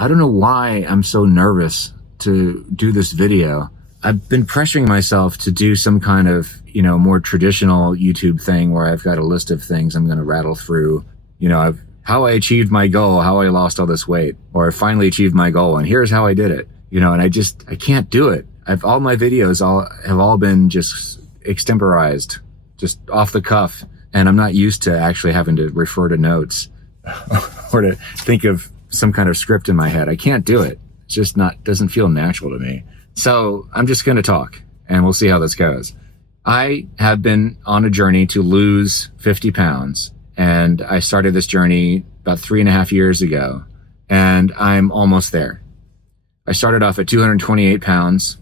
I don't know why I'm so nervous to do this video. I've been pressuring myself to do some kind of, more traditional YouTube thing where I've got a list of things I'm going to rattle through. How I achieved my goal, how I lost all this weight, or I finally achieved my goal, and here's how I did it. And I can't do it. All my videos have all been just extemporized, just off the cuff, and I'm not used to actually having to refer to notes or to think of some kind of script in my head. I can't do it. It's just doesn't feel natural to me. So I'm just going to talk and we'll see how this goes. I have been on a journey to lose 50 pounds, and I started this journey about 3.5 years ago, and I'm almost there. I started off at 228 pounds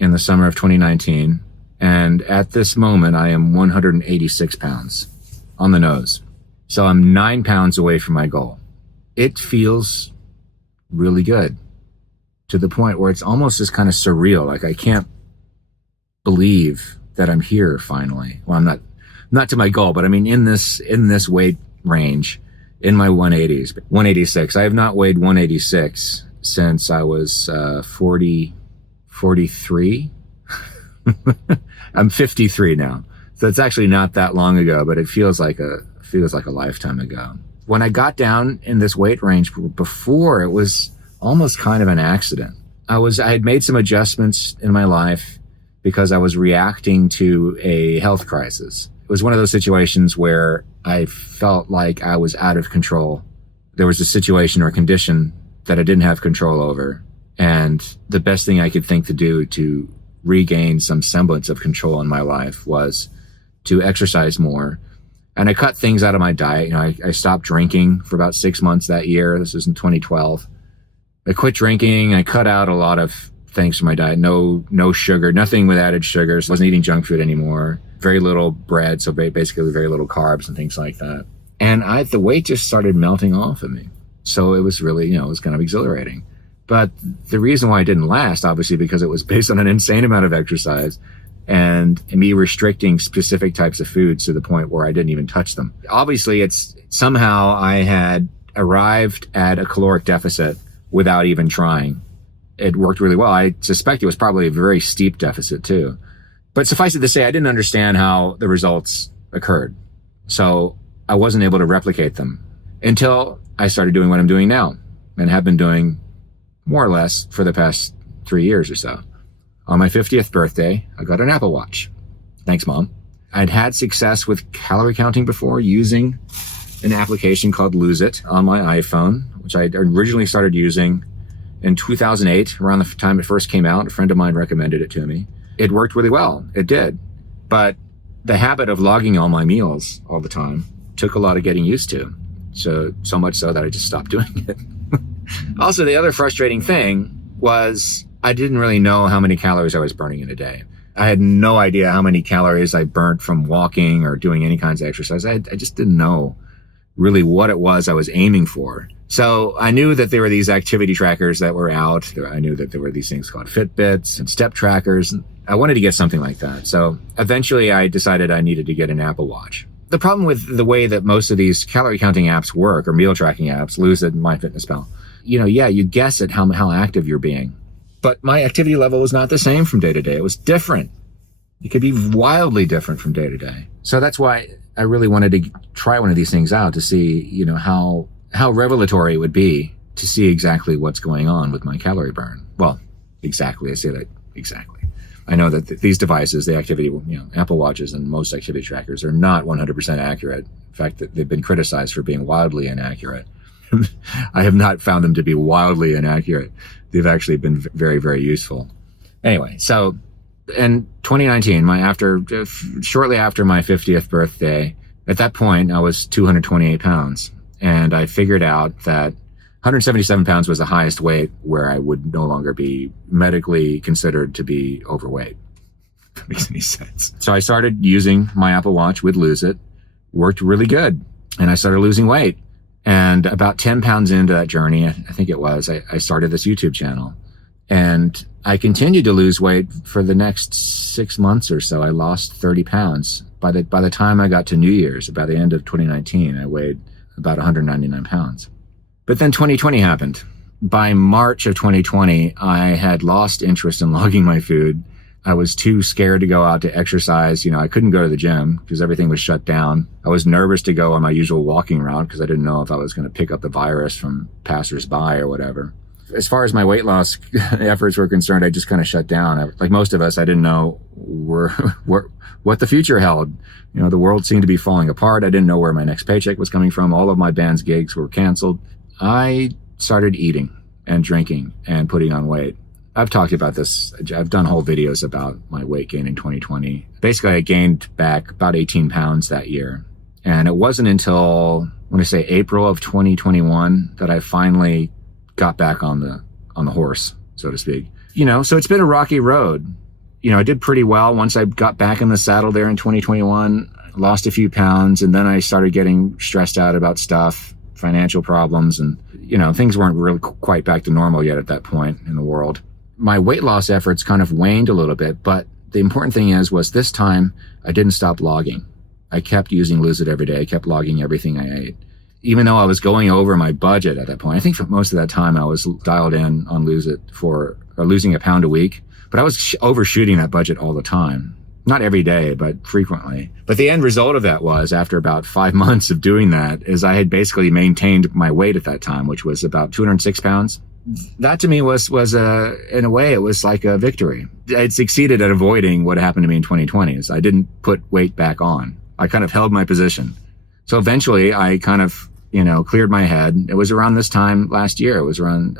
in the summer of 2019. And at this moment, I am 186 pounds on the nose. So I'm 9 pounds away from my goal. It feels really good, to the point where it's almost just kind of surreal. Like I can't believe that I'm here finally. Well, I'm not to my goal, but I mean, in this weight range, in my 180s, 186. I have not weighed 186 since I was 43. I'm 53 now. So it's actually not that long ago, but it feels like a lifetime ago. When I got down in this weight range before, it was almost kind of an accident. I had made some adjustments in my life because I was reacting to a health crisis. It was one of those situations where I felt like I was out of control. There was a situation or a condition that I didn't have control over. And the best thing I could think to do to regain some semblance of control in my life was to exercise more. And I cut things out of my diet. I stopped drinking for about 6 months that year. This was in 2012. I quit drinking. I cut out a lot of things from my diet. No sugar, nothing with added sugars. Wasn't eating junk food anymore. Very little bread, so basically very little carbs and things like that. And the weight just started melting off of me. So it was really, it was kind of exhilarating. But the reason why it didn't last, obviously, because it was based on an insane amount of exercise and me restricting specific types of foods to the point where I didn't even touch them. Obviously, it's somehow I had arrived at a caloric deficit without even trying. It worked really well. I suspect it was probably a very steep deficit too. But suffice it to say, I didn't understand how the results occurred. So I wasn't able to replicate them until I started doing what I'm doing now and have been doing more or less for the past 3 years or so. On my 50th birthday, I got an Apple Watch. Thanks, Mom. I'd had success with calorie counting before using an application called Lose It on my iPhone, which I originally started using in 2008, around the time it first came out. A friend of mine recommended it to me. It worked really well. It did. But the habit of logging all my meals all the time took a lot of getting used to. So much so that I just stopped doing it. Also, the other frustrating thing was I didn't really know how many calories I was burning in a day. I had no idea how many calories I burnt from walking or doing any kinds of exercise. I just didn't know really what it was I was aiming for. So I knew that there were these activity trackers that were out. I knew that there were these things called Fitbits and step trackers. I wanted to get something like that. So eventually I decided I needed to get an Apple Watch. The problem with the way that most of these calorie counting apps work, or meal tracking apps, Lose It and MyFitnessPal, you guess at how active you're being. But my activity level was not the same from day to day. It was different. It could be wildly different from day to day. So that's why I really wanted to try one of these things out to see, how revelatory it would be to see exactly what's going on with my calorie burn. Well, exactly. I say that exactly. I know that these devices, the activity, Apple Watches and most activity trackers are not 100% accurate. In fact, they've been criticized for being wildly inaccurate. I have not found them to be wildly inaccurate. They've actually been very, very useful. Anyway, so in 2019, shortly after my 50th birthday, at that point, I was 228 pounds. And I figured out that 177 pounds was the highest weight where I would no longer be medically considered to be overweight. If that makes any sense. So I started using my Apple Watch with Lose It. Worked really good. And I started losing weight. And about 10 pounds into that journey, I think it was, I started this YouTube channel. And I continued to lose weight for the next 6 months or so. I lost 30 pounds. By the time I got to New Year's, by the end of 2019, I weighed about 199 pounds. But then 2020 happened. by March of 2020, I had lost interest in logging my food. I was too scared to go out to exercise. You know, I couldn't go to the gym because everything was shut down. I was nervous to go on my usual walking route because I didn't know if I was going to pick up the virus from passersby or whatever. As far as my weight loss efforts were concerned, I just kind of shut down. Like most of us, I didn't know what the future held. You know, the world seemed to be falling apart. I didn't know where my next paycheck was coming from. All of my band's gigs were canceled. I started eating and drinking and putting on weight. I've talked about this. I've done whole videos about my weight gain in 2020. Basically, I gained back about 18 pounds that year. And it wasn't until, when I say April of 2021, that I finally got back on the horse, so to speak. You know, so it's been a rocky road. You know, I did pretty well once I got back in the saddle there in 2021, lost a few pounds, and then I started getting stressed out about stuff, financial problems, and, you know, things weren't really quite back to normal yet at that point in the world. My weight loss efforts kind of waned a little bit, but the important thing was this time I didn't stop logging. I kept using Lose It every day. I kept logging everything I ate. Even though I was going over my budget at that point, I think for most of that time I was dialed in on Lose It for losing a pound a week, but I was overshooting that budget all the time. Not every day, but frequently. But the end result of that was, after about 5 months of doing that, is I had basically maintained my weight at that time, which was about 206 pounds. That to me was in a way, it was like a victory. I'd succeeded at avoiding what happened to me in 2020. Is I didn't put weight back on. I kind of held my position. So eventually I kind of, you know, cleared my head. It was around this time last year. It was around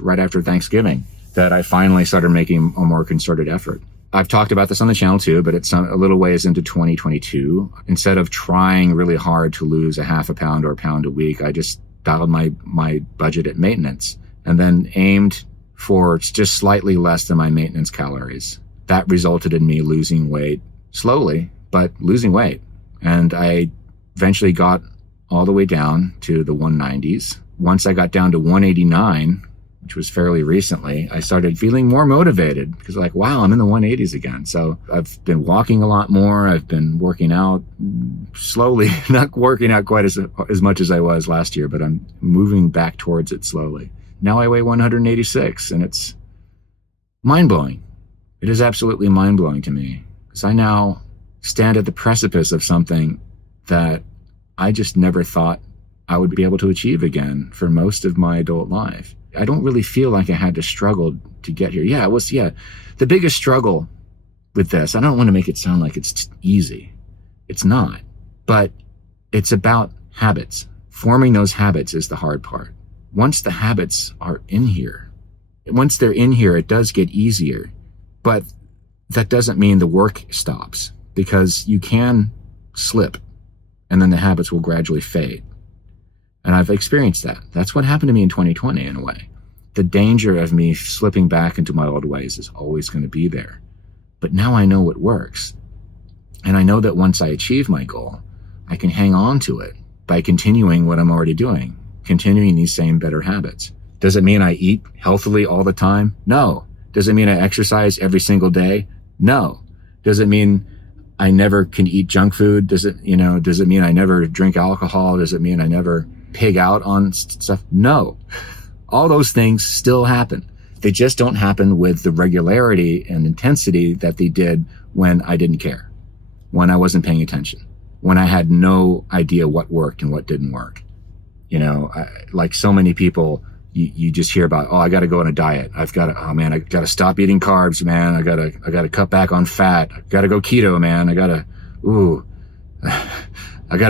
right after Thanksgiving that I finally started making a more concerted effort. I've talked about this on the channel too, but it's a little ways into 2022. Instead of trying really hard to lose a half a pound or a pound a week, I just dialed my budget at maintenance and then aimed for just slightly less than my maintenance calories. That resulted in me losing weight slowly, but losing weight. And I eventually got all the way down to the 190s. Once I got down to 189, which was fairly recently, I started feeling more motivated because like, wow, I'm in the 180s again. So I've been walking a lot more. I've been working out slowly, not working out quite as much as I was last year, but I'm moving back towards it slowly. Now I weigh 186 and it's mind-blowing. It is absolutely mind-blowing to me because I now stand at the precipice of something that I just never thought I would be able to achieve again for most of my adult life. I don't really feel like I had to struggle to get here. Yeah, it was, the biggest struggle with this, I don't want to make it sound like it's easy. It's not. But it's about habits. Forming those habits is the hard part. Once the habits are in here, once they're in here, it does get easier. But that doesn't mean the work stops, because you can slip and then the habits will gradually fade. And I've experienced that. That's what happened to me in 2020 in a way. The danger of me slipping back into my old ways is always going to be there. But now I know what works. And I know that once I achieve my goal, I can hang on to it by continuing what I'm already doing, continuing these same better habits. Does it mean I eat healthily all the time? No. Does it mean I exercise every single day? No. Does it mean I never can eat junk food? Does it mean I never drink alcohol? Does it mean I never pig out on stuff? No. All those things still happen. They just don't happen with the regularity and intensity that they did when I didn't care, when I wasn't paying attention, when I had no idea what worked and what didn't work. You know, like so many people, you just hear about, oh, I got to go on a diet. I got to stop eating carbs, man. I got to cut back on fat. I got to go keto, man. I got to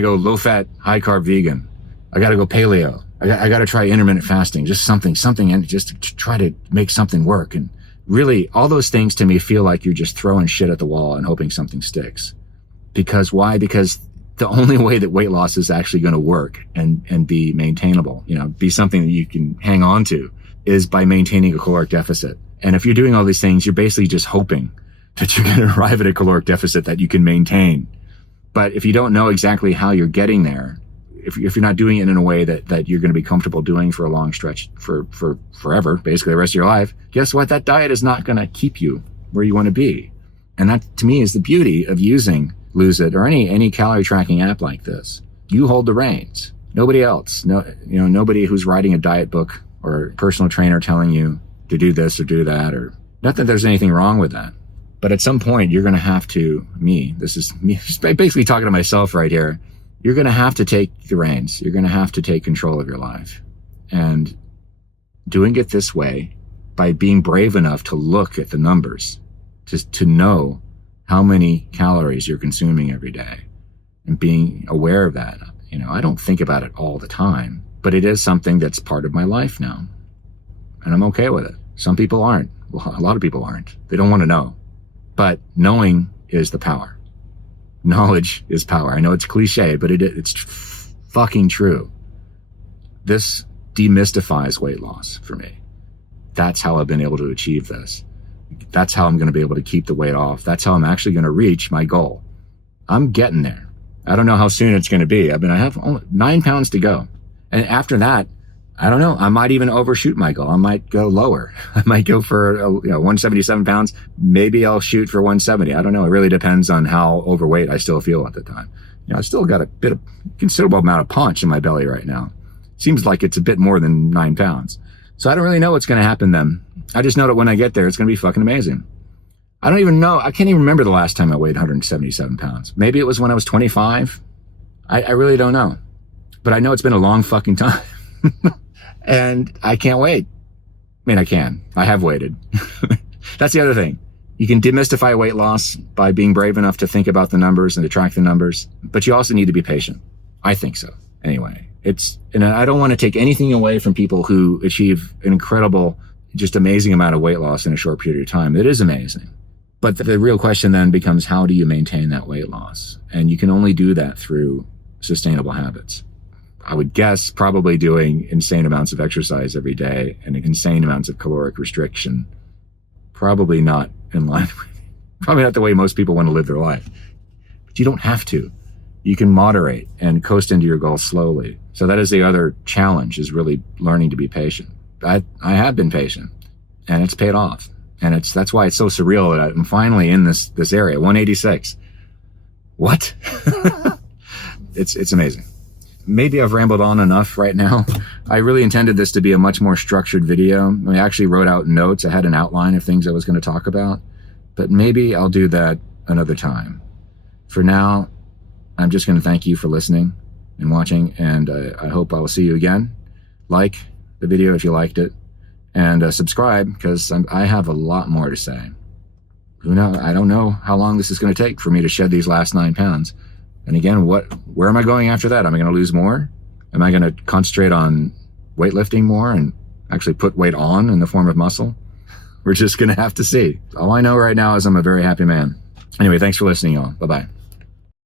go low fat, high carb vegan. I got to go paleo. I got to try intermittent fasting, just something, and just to try to make something work. And really, all those things to me feel like you're just throwing shit at the wall and hoping something sticks. Because why? Because the only way that weight loss is actually going to work and be maintainable, be something that you can hang on to, is by maintaining a caloric deficit. And if you're doing all these things, you're basically just hoping that you're going to arrive at a caloric deficit that you can maintain. But if you don't know exactly how you're getting there, if you're not doing it in a way that you're going to be comfortable doing for a long stretch, for forever, basically the rest of your life, guess what? That diet is not going to keep you where you want to be. And that, to me, is the beauty of using Lose It or any calorie tracking app like this. You hold the reins. Nobody else. Nobody who's writing a diet book or personal trainer telling you to do this or do that, or not that there's anything wrong with that. But at some point, you're going to have to, this is me basically talking to myself right here. You're going to have to take the reins. You're going to have to take control of your life. And doing it this way, by being brave enough to look at the numbers, to know how many calories you're consuming every day, and being aware of that. I don't think about it all the time, but it is something that's part of my life now. And I'm okay with it. Some people aren't. Well, a lot of people aren't. They don't want to know. But knowing is the power. Knowledge is power. I know it's cliche, but it's fucking true. This demystifies weight loss for me. That's how I've been able to achieve this. That's how I'm going to be able to keep the weight off. That's how I'm actually going to reach my goal. I'm getting there. I don't know how soon it's going to be. I have only 9 pounds to go. And after that, I don't know. I might even overshoot my goal. I might go lower. I might go for 177 pounds. Maybe I'll shoot for 170. I don't know. It really depends on how overweight I still feel at the time. I still got a considerable amount of punch in my belly right now. Seems like it's a bit more than 9 pounds. So I don't really know what's going to happen then. I just know that when I get there, it's going to be fucking amazing. I don't even know. I can't even remember the last time I weighed 177 pounds. Maybe it was when I was 25. I really don't know. But I know it's been a long fucking time. And I can't wait. I can. I have waited. That's the other thing. You can demystify weight loss by being brave enough to think about the numbers and to track the numbers. But you also need to be patient. I think so. Anyway, and I don't want to take anything away from people who achieve an incredible, just amazing amount of weight loss in a short period of time. It is amazing. But the real question then becomes, how do you maintain that weight loss? And you can only do that through sustainable habits. I would guess probably doing insane amounts of exercise every day and insane amounts of caloric restriction. Probably not in line with, probably not the way most people want to live their life. But you don't have to. You can moderate and coast into your goals slowly. So that is the other challenge, is really learning to be patient. I have been patient, and it's paid off. And that's why it's so surreal that I'm finally in this area, 186. What? It's amazing. Maybe I've rambled on enough right now. I really intended this to be a much more structured video. I actually wrote out notes. I had an outline of things I was going to talk about, but maybe I'll do that another time. For now, I'm just going to thank you for listening and watching, and I hope I will see you again. Like the video if you liked it, and subscribe, because I have a lot more to say. Who knows? I don't know how long this is going to take for me to shed these last 9 pounds. And again, where am I going after that? Am I going to lose more? Am I going to concentrate on weightlifting more and actually put weight on in the form of muscle? We're just going to have to see. All I know right now is I'm a very happy man. Anyway, thanks for listening, y'all. Bye-bye.